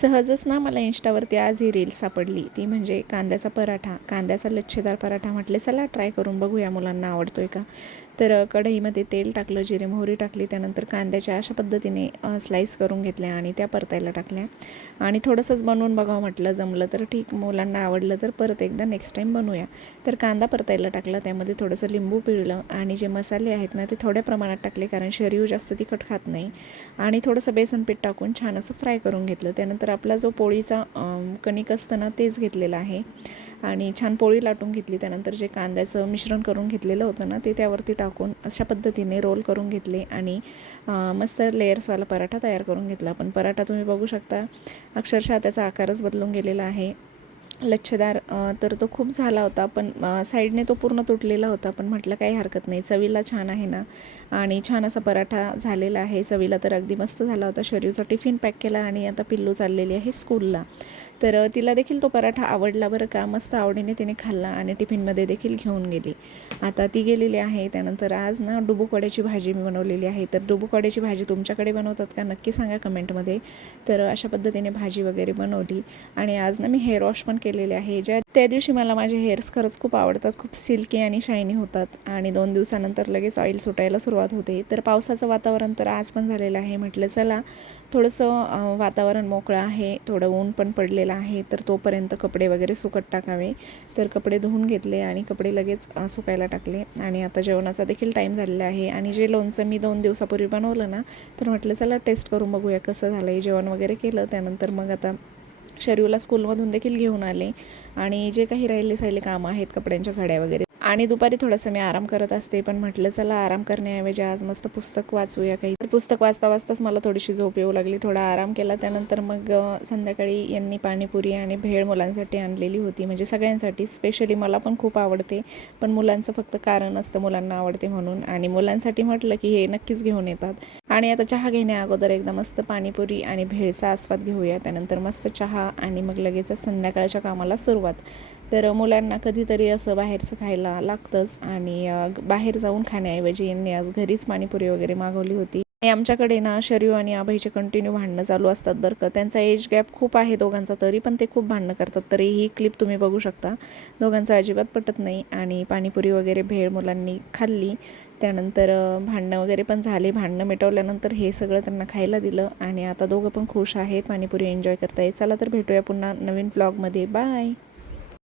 सहजच ना मला इंस्टावरती आज ही रील्स सापडली, ती म्हणजे कांद्याचा पराठा, कांद्याचा लच्छेदार पराठा. म्हटले चला ट्राय करून बघूया मुलांना आवडतोय का. तर कढईमध्ये तेल टाकलं, जिरे मोहरी टाकली, त्यानंतर कांद्याच्या अशा पद्धतीने स्लाईस करून घेतल्या आणि त्या परतायला टाकल्या. आणि थोडंसंच बनवून बघावं म्हटलं, जमलं तर ठीक, मुलांना आवडलं तर परत एकदा नेक्स्ट टाईम बनवूया. तर कांदा परतायला टाकला, त्यामध्ये थोडंसं लिंबू पिळलं आणि जे मसाले आहेत ना ते थोड्या प्रमाणात टाकले, कारण शरीर जास्त तिखट खात नाही. आणि थोडंसं बेसन पीठ टाकून छान असं फ्राय करून घेतलं. त्यानंतर आपला जो पोळीचा कणिक असतं ना तेच घेतलेलं आहे आणि छान पोळी लाटून घेतली. त्यानंतर जे कांद्याचं मिश्रण करून घेतलेलं होतं ना ते त्यावरती टाकून अशा पद्धतीने रोल करून घेतले आणि मस्त लेयर्सवाला पराठा तयार करून घेतला. पण पराठा तुम्ही बघू शकता, अक्षरशः त्याचा आकारच बदलून गेलेला आहे. लच्छेदार तर तो खूप झाला होता, पण साईडने तो पूर्ण तुटलेला होता. पण म्हटलं काही हरकत नाही, चवीला छान आहे ना. आणि छान असा पराठा झालेला आहे, चवीला तर अगदी मस्त झाला होता. शरीरचा टिफिन पॅक केला आणि आता पिल्लू चाललेली आहे स्कूलला. तर तिला देखील तो पराठा आवडला बरं का, मस्त आवडीने तिने खाल्ला आणि टिफिनमध्ये देखील घेऊन गेली. आता ती गेलेली आहे. त्यानंतर आज ना डुबुकवड्याची भाजी मी बनवलेली आहे. तर डुबुकवड्याची भाजी तुमच्याकडे बनवतात का नक्की सांगा कमेंटमध्ये. तर अशा पद्धतीने भाजी वगैरे बनवली आणि आज ना मी हेअर वॉश पण केलेले आहे. त्या दिवशी मला माझे हेअर्स खरंच खूप आवडतात, खूप सिल्की आणि शायनी होतात आणि 2 दिवसानंतर लगेच ऑइल सुटायला सुरुवात होते. तर पावसाचं वातावरण तर आज पण झालेलं आहे. म्हटलं चला थोडंसं वातावरण मोकळं आहे, थोडं ऊन पण पडलेलं आहे, तर तोपर्यंत कपडे वगैरे सुकत टाकावे. तर कपडे धुवून घेतले आणि कपडे लगेच सुकायला टाकले आणि आता जेवणाचा देखील टाईम झालेला आहे. आणि जे लोणचं मी 2 दिवसापूर्वी बनवलं ना, तर म्हटलं चला टेस्ट करून बघूया कसं झालं आहे. जेवण वगैरे केलं, त्यानंतर मग आता शरीरला स्कूलमधून देखील घेऊन आले आणि जे काही राहिले कामं आहेत, कपड्यांच्या घड्या वगैरे. आणि दुपारी थोडंसं मी आराम करत असते, पण म्हटलं चला आराम करण्याऐवजी आज मस्त पुस्तक वाचूया काही. पुस्तक वाचता वाचताच मला थोडीशी झोप येऊ लागली. थोडा आराम केला, त्यानंतर मग संध्याकाळी यांनी पाणीपुरी आणि भेळ मुलांसाठी आणलेली होती, म्हणजे सगळ्यांसाठी. स्पेशली मला पण खूप आवडते, पण मुलांचं फक्त कारण असतं मुलांना आवडते म्हणून. आणि मुलांसाठी म्हटलं की हे नक्कीच घेऊन येतात. आणि आता चहा घेण्या अगोदर एकदा मस्त पाणीपुरी आणि भेळचा आस्वाद घेऊया. त्यानंतर मस्त चहा आणि मग लगेच संध्याकाळच्या कामाला सुरुवात. तर मुलांना कधीतरी असं बाहेरचं खायला लागतंच आणि बाहेर जाऊन खाण्याऐवजी यांनी आज घरीच पाणीपुरी वगैरे मागवली होती. आणि आमच्याकडे ना शरीव आणि आभईचे कंटिन्यू भांडणं चालू असतात बरं का. त्यांचा एज गॅप खूप आहे दोघांचा, तरी पण ते खूप भांडणं करतात. तरी ही क्लिप तुम्ही बघू शकता, दोघांचं अजिबात पटत नाही. आणि पाणीपुरी वगैरे भेळ मुलांनी खाल्ली. त्यानंतर भांडणं वगैरे पण झाले. भांडणं मिटवल्यानंतर हे सगळं त्यांना खायला दिलं आणि आता दोघं पण खुश आहेत, पाणीपुरी एन्जॉय करतायत. चला तर भेटूया पुन्हा नवीन व्लॉगमध्ये. बाय.